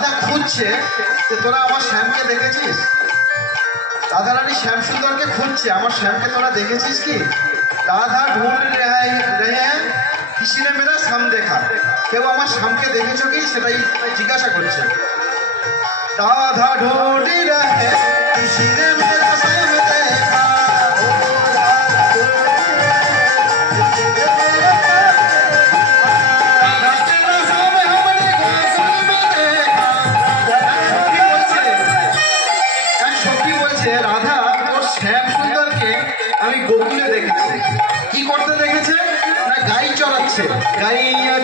রাধা খুঁজছে যে তোরা আমার শ্যামকে দেখেছিস। রাধা রানী শ্যাম সুন্দরকে খুঁজছে, আমার শ্যামকে তোরা দেখেছিস কি? রাধা ঢুঁড় রে কিসি ने मेरा শ্যাম দেখা, কেউ আমার শ্যামকে দেখেছো কি সেটাই জিজ্ঞাসা করছে। রাধা ঢুঁড় রে কিসি ने मेरा শ্যাম দেখা, রাধা ওর শ্যাম সুন্দরকে আমি গোকুলে দেখেছি। কি করতে দেখেছে? না গাই চড়াচ্ছে। গাইয়া